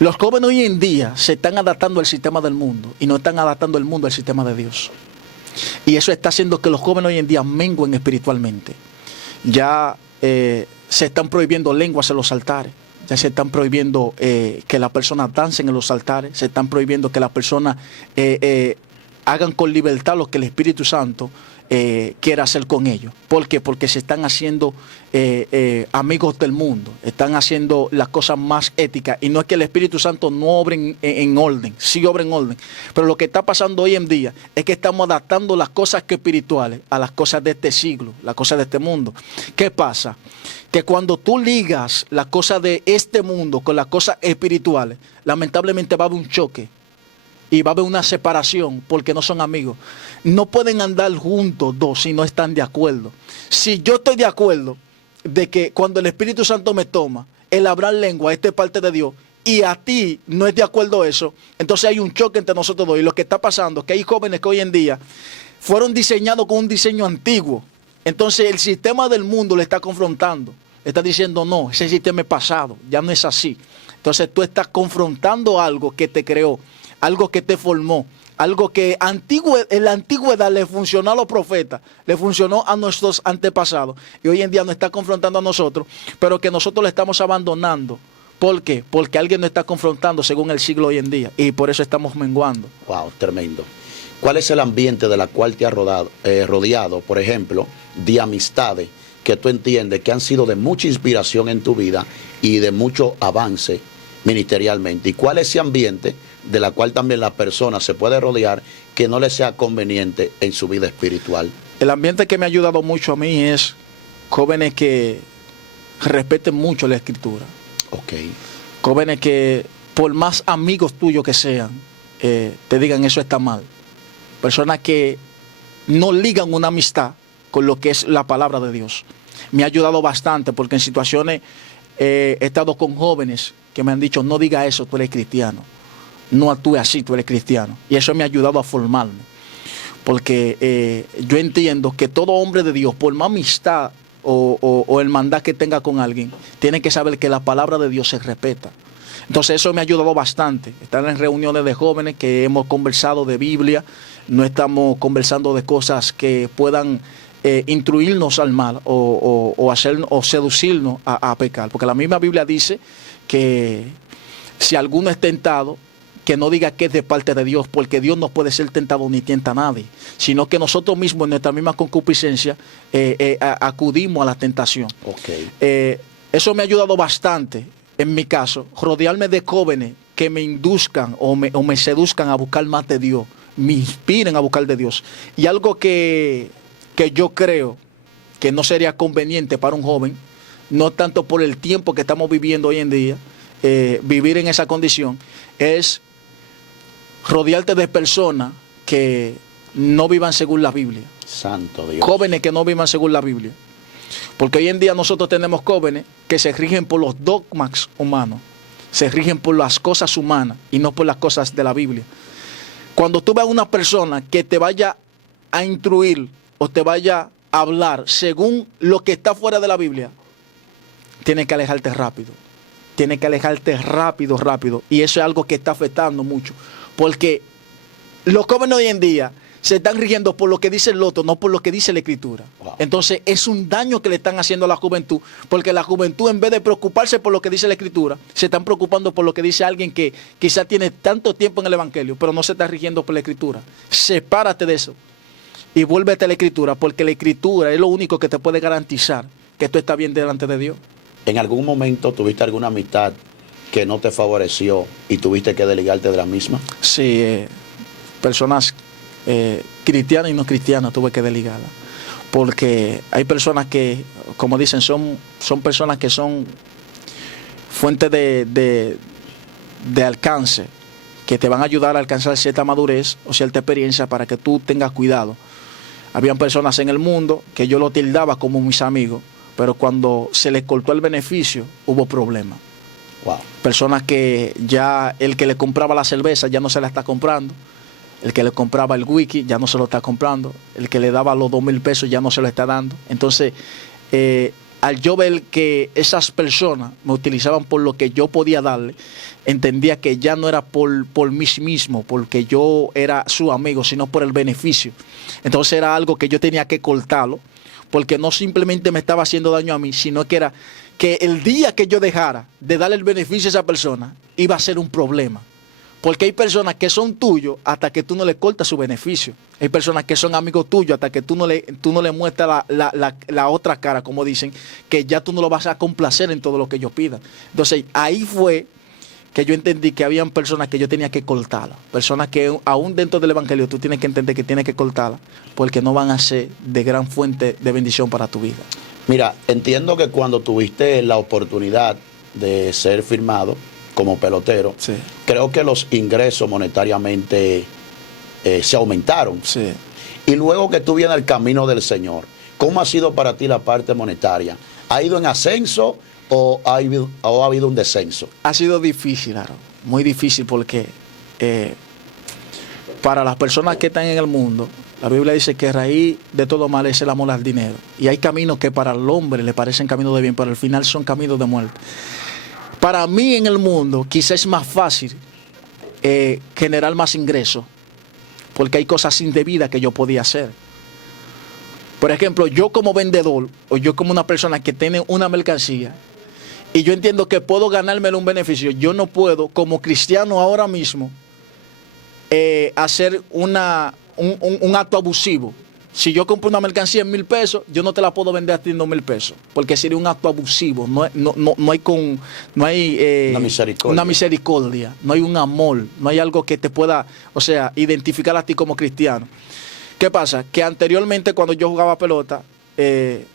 Los jóvenes hoy en día se están adaptando al sistema del mundo y no están adaptando el mundo al sistema de Dios. Y eso está haciendo que los jóvenes hoy en día menguen espiritualmente. Ya se están prohibiendo lenguas en los altares. Ya se están prohibiendo que las personas dancen en los altares. Se están prohibiendo que las personas hagan con libertad lo que el Espíritu Santo quiere hacer con ellos. ¿Por qué? Porque se están haciendo amigos del mundo. Están haciendo las cosas más éticas. Y no es que el Espíritu Santo no obre en orden. Sí obra en orden. Pero lo que está pasando hoy en día es que estamos adaptando las cosas espirituales a las cosas de este siglo, las cosas de este mundo. ¿Qué pasa? Que cuando tú ligas las cosas de este mundo con las cosas espirituales, lamentablemente va a haber un choque y va a haber una separación porque no son amigos. No pueden andar juntos dos si no están de acuerdo. Si yo estoy de acuerdo de que cuando el Espíritu Santo me toma, el hablar lengua, esta es parte de Dios, y a ti no es de acuerdo eso, entonces hay un choque entre nosotros dos. Y lo que está pasando es que hay jóvenes que hoy en día fueron diseñados con un diseño antiguo. Entonces el sistema del mundo le está confrontando. Le está diciendo, no, ese sistema es pasado, ya no es así. Entonces tú estás confrontando algo que te creó, algo que te formó, algo que en la antigüedad le funcionó a los profetas, le funcionó a nuestros antepasados. Y hoy en día nos está confrontando a nosotros, pero que nosotros le estamos abandonando. ¿Por qué? Porque alguien nos está confrontando según el siglo hoy en día. Y por eso estamos menguando. Wow, tremendo. ¿Cuál es el ambiente de la cual te has rodeado, por ejemplo, de amistades que tú entiendes que han sido de mucha inspiración en tu vida y de mucho avance ministerialmente? ¿Y cuál es ese ambiente de la cual también la persona se puede rodear que no le sea conveniente en su vida espiritual? El ambiente que me ha ayudado mucho a mí es jóvenes que respeten mucho la Escritura. Ok. Jóvenes que por más amigos tuyos que sean, te digan eso está mal. Personas que no ligan una amistad con lo que es la palabra de Dios. Me ha ayudado bastante porque en situaciones he estado con jóvenes que me han dicho, no diga eso, tú eres cristiano. No actúe así, tú eres cristiano. Y eso me ha ayudado a formarme. Porque yo entiendo que todo hombre de Dios, por más amistad o hermandad que tenga con alguien, tiene que saber que la palabra de Dios se respeta. Entonces eso me ha ayudado bastante. Estar en reuniones de jóvenes que hemos conversado de Biblia, no estamos conversando de cosas que puedan instruirnos al mal o seducirnos a pecar. Porque la misma Biblia dice que si alguno es tentado, que no diga que es de parte de Dios, porque Dios no puede ser tentado ni tienta a nadie, sino que nosotros mismos en nuestra misma concupiscencia acudimos a la tentación. Okay. Eso me ha ayudado bastante, en mi caso, rodearme de jóvenes que me induzcan o me seduzcan a buscar más de Dios, me inspiren a buscar de Dios. Y algo que yo creo que no sería conveniente para un joven, no tanto por el tiempo que estamos viviendo hoy en día, vivir en esa condición, es rodearte de personas que no vivan según la Biblia. Santo Dios. Jóvenes que no vivan según la Biblia. Porque hoy en día nosotros tenemos jóvenes que se rigen por los dogmas humanos, se rigen por las cosas humanas y no por las cosas de la Biblia. Cuando tú veas a una persona que te vaya a instruir o te vaya a hablar según lo que está fuera de la Biblia, tienes que alejarte rápido. Tienes que alejarte rápido. Y eso es algo que está afectando mucho. Porque los jóvenes hoy en día se están rigiendo por lo que dice el otro, no por lo que dice la Escritura. Wow. Entonces es un daño que le están haciendo a la juventud, porque la juventud, en vez de preocuparse por lo que dice la Escritura, se están preocupando por lo que dice alguien que quizá tiene tanto tiempo en el Evangelio, pero no se está rigiendo por la Escritura. Sepárate de eso y vuélvete a la Escritura, porque la Escritura es lo único que te puede garantizar que tú estás bien delante de Dios. ¿En algún momento tuviste alguna amistad que no te favoreció y tuviste que desligarte de la misma? Sí, personas cristianas y no cristianas tuve que desligarlas. Porque hay personas que, como dicen, son personas que son fuentes de alcance, que te van a ayudar a alcanzar cierta madurez o cierta experiencia para que tú tengas cuidado. Habían personas en el mundo que yo lo tildaba como mis amigos, pero cuando se les cortó el beneficio, hubo problemas. Wow. Personas que ya el que le compraba la cerveza ya no se la está comprando. El que le compraba el whisky ya no se lo está comprando. El que le daba los 2,000 pesos ya no se lo está dando. Entonces, al yo ver que esas personas me utilizaban por lo que yo podía darle, entendía que ya no era por mí mismo, porque yo era su amigo, sino por el beneficio. Entonces era algo que yo tenía que cortarlo, porque no simplemente me estaba haciendo daño a mí, sino que era que el día que yo dejara de darle el beneficio a esa persona, iba a ser un problema. Porque hay personas que son tuyos hasta que tú no le cortas su beneficio. Hay personas que son amigos tuyos hasta que tú no le muestras la otra cara, como dicen, que ya tú no lo vas a complacer en todo lo que ellos pidan. Entonces, ahí fue que yo entendí que habían personas que yo tenía que cortarlas. Personas que aún dentro del evangelio tú tienes que entender que tienes que cortarlas, porque no van a ser de gran fuente de bendición para tu vida. Mira, entiendo que cuando tuviste la oportunidad de ser firmado como pelotero, Sí. creo que los ingresos monetariamente se aumentaron. Sí. Y luego que tú vienes al camino del Señor, ¿cómo ha sido para ti la parte monetaria? ¿Ha ido en ascenso o ha habido un descenso? Ha sido difícil, Aaron, muy difícil, porque para las personas que están en el mundo, la Biblia dice que raíz de todo mal es el amor al dinero. Y hay caminos que para el hombre le parecen caminos de bien, pero al final son caminos de muerte. Para mí en el mundo quizás es más fácil generar más ingresos, porque hay cosas indebidas que yo podía hacer. Por ejemplo, yo como vendedor, o yo como una persona que tiene una mercancía, y yo entiendo que puedo ganarme un beneficio, yo no puedo, como cristiano ahora mismo, hacer un acto abusivo. Si yo compro una mercancía en 1,000 pesos, yo no te la puedo vender a ti en 2,000 pesos, porque sería un acto abusivo. No hay una misericordia, no hay un amor, no hay algo que te pueda, o sea, identificar a ti como cristiano. ¿Qué pasa? Que anteriormente, cuando yo jugaba pelota,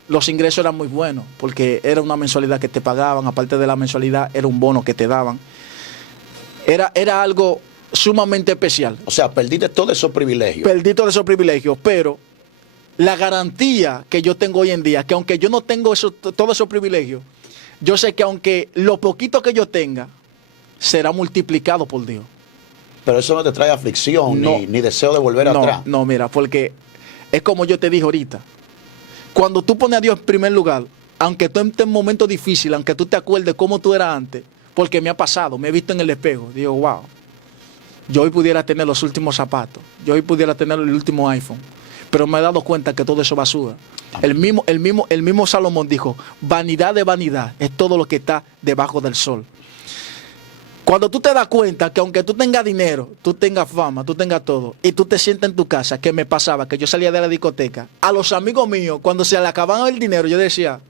los ingresos eran muy buenos, porque era una mensualidad que te pagaban, aparte de la mensualidad era un bono que te daban. Era algo sumamente especial. O sea, perdiste todos esos privilegios. Perdí todos esos privilegios, pero la garantía que yo tengo hoy en día, que aunque yo no tengo todos esos privilegios, yo sé que aunque lo poquito que yo tenga, será multiplicado por Dios. Pero eso no te trae aflicción, No. ni deseo de volver atrás. No, mira, porque es como yo te dije ahorita. Cuando tú pones a Dios en primer lugar, aunque tú estés en un momento difícil, aunque tú te acuerdes cómo tú eras antes, porque me ha pasado, me he visto en el espejo, digo, wow, yo hoy pudiera tener los últimos zapatos, yo hoy pudiera tener el último iPhone, pero me he dado cuenta que todo eso es basura. El mismo Salomón dijo, vanidad de vanidad es todo lo que está debajo del sol. Cuando tú te das cuenta que aunque tú tengas dinero, tú tengas fama, tú tengas todo, y tú te sientas en tu casa, que me pasaba, que yo salía de la discoteca, a los amigos míos, cuando se le acababan el dinero, yo decía,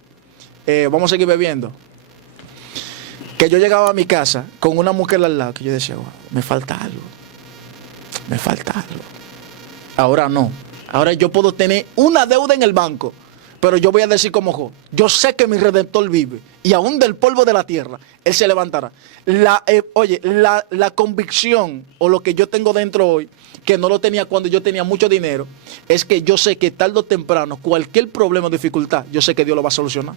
vamos a seguir bebiendo. Que yo llegaba a mi casa con una mujer al lado, que yo decía, wow, me falta algo. Ahora no. Ahora yo puedo tener una deuda en el banco, pero yo voy a decir como Job, yo sé que mi Redentor vive, y aún del polvo de la tierra, Él se levantará. La convicción, o lo que yo tengo dentro hoy, que no lo tenía cuando yo tenía mucho dinero, es que yo sé que tarde o temprano, cualquier problema o dificultad, yo sé que Dios lo va a solucionar.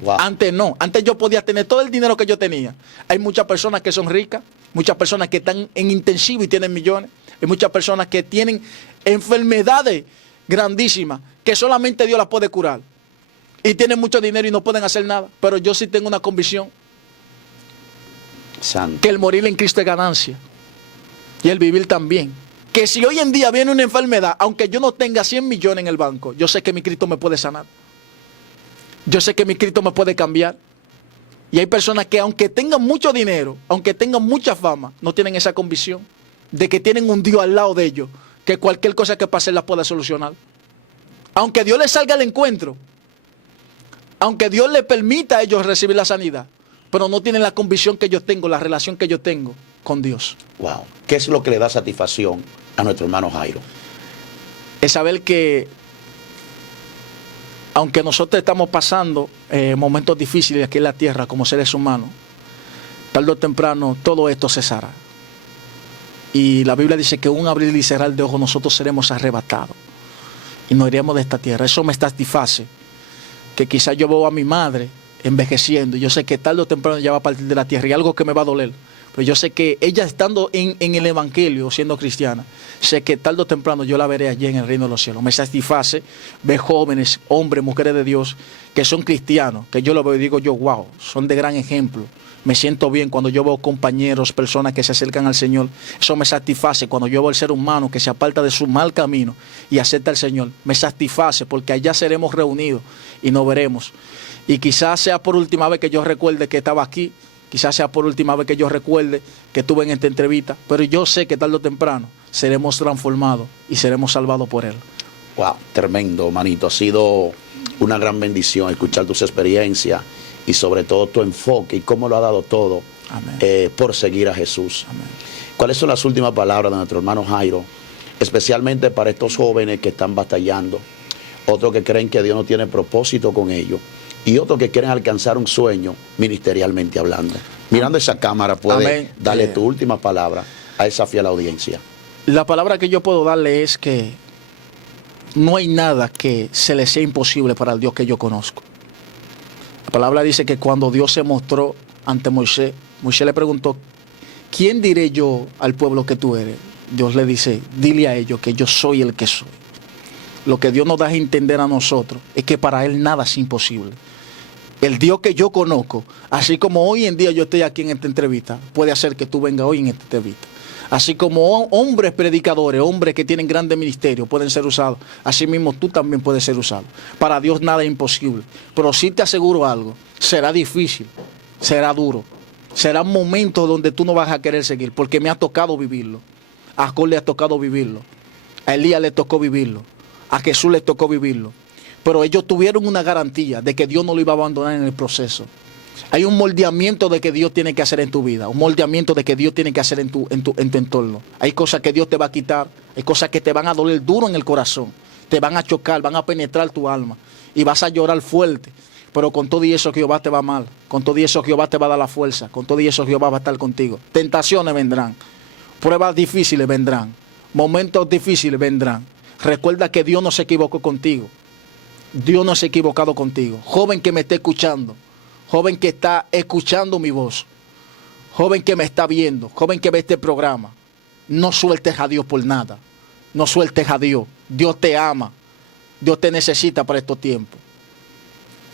Wow. Antes no, antes yo podía tener todo el dinero que yo tenía. Hay muchas personas que son ricas, muchas personas que están en intensivo y tienen millones, hay muchas personas que tienen enfermedades grandísimas que solamente Dios las puede curar, y tienen mucho dinero y no pueden hacer nada. Pero yo sí tengo una convicción, Santo. que el morir en Cristo es ganancia, y el vivir también. Que si hoy en día viene una enfermedad, aunque yo no tenga 100 millones en el banco, yo sé que mi Cristo me puede sanar. Yo sé que mi Cristo me puede cambiar. Y hay personas que aunque tengan mucho dinero, aunque tengan mucha fama, no tienen esa convicción de que tienen un Dios al lado de ellos, que cualquier cosa que pase la pueda solucionar. Aunque Dios les salga al encuentro, aunque Dios les permita a ellos recibir la sanidad, pero no tienen la convicción que yo tengo, la relación que yo tengo con Dios. Wow. ¿Qué es lo que le da satisfacción a nuestro hermano Jairo? Es saber que aunque nosotros estamos pasando momentos difíciles aquí en la tierra como seres humanos, tarde o temprano todo esto cesará. Y la Biblia dice que un abrir y cerrar de ojos nosotros seremos arrebatados y nos iremos de esta tierra. Eso me satisface, que quizás yo veo a mi madre envejeciendo. Yo sé que tarde o temprano ella va a partir de la tierra y algo que me va a doler. Pero yo sé que ella estando en el Evangelio, siendo cristiana, sé que tarde o temprano yo la veré allí en el reino de los cielos. Me satisface ver jóvenes, hombres, mujeres de Dios, que son cristianos, que yo lo veo y digo yo, wow, son de gran ejemplo. Me siento bien cuando yo veo compañeros, personas que se acercan al Señor. Eso me satisface cuando yo veo al ser humano que se aparta de su mal camino y acepta al Señor. Me satisface porque allá seremos reunidos y nos veremos. Y quizás sea por última vez que yo recuerde que estaba aquí. Quizás sea por última vez que yo recuerde que estuve en esta entrevista. Pero yo sé que tarde o temprano seremos transformados y seremos salvados por Él. Wow, tremendo, manito. Ha sido una gran bendición escuchar tus experiencias y sobre todo tu enfoque y cómo lo ha dado todo por seguir a Jesús. Amén. ¿Cuáles son las últimas palabras de nuestro hermano Jairo? Especialmente para estos jóvenes que están batallando, otros que creen que Dios no tiene propósito con ellos y otros que quieren alcanzar un sueño ministerialmente hablando. Mirando esa cámara, puedes darle tu última palabra a esa fiel audiencia. La palabra que yo puedo darle es que no hay nada que se le sea imposible para el Dios que yo conozco. La palabra dice que cuando Dios se mostró ante Moisés, Moisés le preguntó, ¿quién diré yo al pueblo que tú eres? Dios le dice, dile a ellos que yo soy el que soy. Lo que Dios nos da a entender a nosotros es que para Él nada es imposible. El Dios que yo conozco, así como hoy en día yo estoy aquí en esta entrevista, puede hacer que tú vengas hoy en esta entrevista. Así como hombres predicadores, hombres que tienen grandes ministerios pueden ser usados, así mismo tú también puedes ser usado. Para Dios nada es imposible. Pero sí te aseguro algo, será difícil, será duro, será un momento donde tú no vas a querer seguir, porque me ha tocado vivirlo. A Jacob le ha tocado vivirlo, a Elías le tocó vivirlo, a Jesús le tocó vivirlo. Pero ellos tuvieron una garantía de que Dios no lo iba a abandonar en el proceso. Hay un moldeamiento de que Dios tiene que hacer en tu vida, un moldeamiento de que Dios tiene que hacer en tu entorno. Hay cosas que Dios te va a quitar, hay cosas que te van a doler duro en el corazón, te van a chocar, van a penetrar tu alma y vas a llorar fuerte. Pero con todo y eso Jehová te va mal, con todo y eso Jehová te va a dar la fuerza, con todo y eso Jehová va a estar contigo. Tentaciones vendrán, pruebas difíciles vendrán, momentos difíciles vendrán. Recuerda que Dios no se equivocó contigo. Dios no se ha equivocado contigo. Joven que me está escuchando, joven que está escuchando mi voz, joven que me está viendo, joven que ve este programa, no sueltes a Dios por nada. No sueltes a Dios. Dios te ama. Dios te necesita para estos tiempos.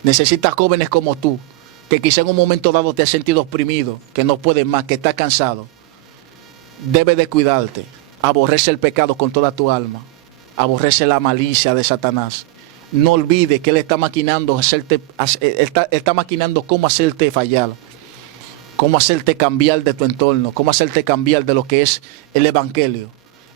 Necesitas jóvenes como tú, que quizá en un momento dado te has sentido oprimido, que no puedes más, que estás cansado. Debes de cuidarte. Aborrece el pecado con toda tu alma. Aborrece la malicia de Satanás. No olvides que Él está maquinando, está maquinando cómo hacerte fallar, cómo hacerte cambiar de tu entorno, cómo hacerte cambiar de lo que es el Evangelio.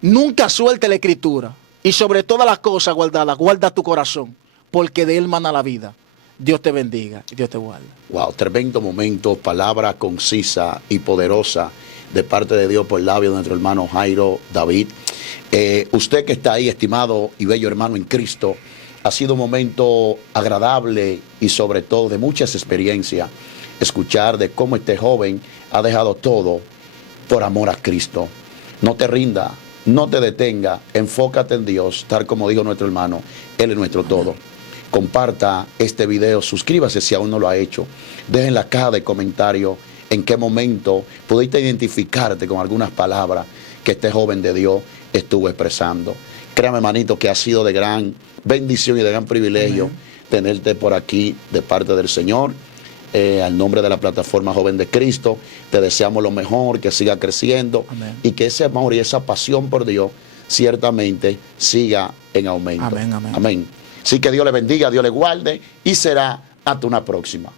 Nunca suelte la Escritura y sobre todas las cosas guardadas, guarda tu corazón, porque de Él mana la vida. Dios te bendiga y Dios te guarde. Wow, tremendo momento, palabra concisa y poderosa de parte de Dios por el labio de nuestro hermano Jairo David. Usted que está ahí, estimado y bello hermano en Cristo, ha sido un momento agradable y sobre todo de muchas experiencias, escuchar de cómo este joven ha dejado todo por amor a Cristo. No te rinda, no te detenga, enfócate en Dios, tal como dijo nuestro hermano, Él es nuestro todo. Comparta este video, suscríbase si aún no lo ha hecho, deje en la caja de comentarios en qué momento pudiste identificarte con algunas palabras que este joven de Dios estuvo expresando. Créame, hermanito, que ha sido de gran bendición y de gran privilegio tenerte por aquí de parte del Señor. Al nombre de la plataforma Joven de Cristo, te deseamos lo mejor, que siga creciendo. Amén. Y que ese amor y esa pasión por Dios ciertamente siga en aumento. Amén, amén. Amén. Así que Dios le bendiga, Dios le guarde y será hasta una próxima.